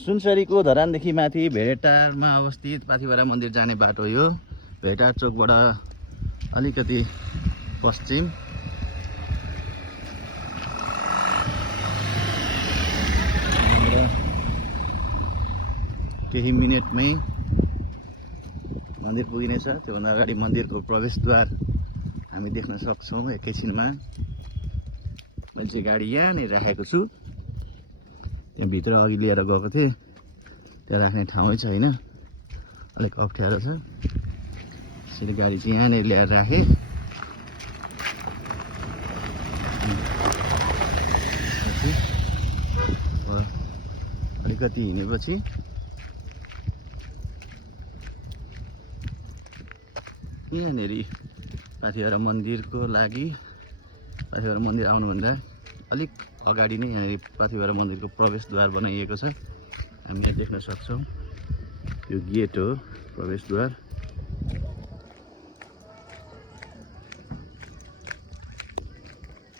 सुनसरीको धरानदेखि माथि भेटारमा अवस्थित पाथिभरा मन्दिर जाने बाटो यो। भेटार चोकबाट अलिकति पश्चिम। केही मिनेटमै मन्दिर पुगिनेछ। त्योभन्दा अगाडि मन्दिरको प्रवेशद्वार हामी देख्न सक्छौँ। एकैछिनमा मैले चाहिँ गाडी यहाँनिर राखेको छु। त्यहाँ भित्र अघि लिएर गएको थिएँ, त्यहाँ राख्ने ठाउँै छैन, अलिक अप्ठ्यारो छ। त्यसैले गाडी चाहिँ यहाँनिर ल्याएर राखेँ। अलिकति हिँडेपछि यहाँनिर पाथिभरा मन्दिरको लागि, पाथिभरा मन्दिर आउनुभन्दा अलिक अगाडि नै यहाँ पाथिभरा मन्दिरको प्रवेशद्वार बनाइएको छ। हामीले देख्न सक्छौँ। यो गेट हो प्रवेशद्वार।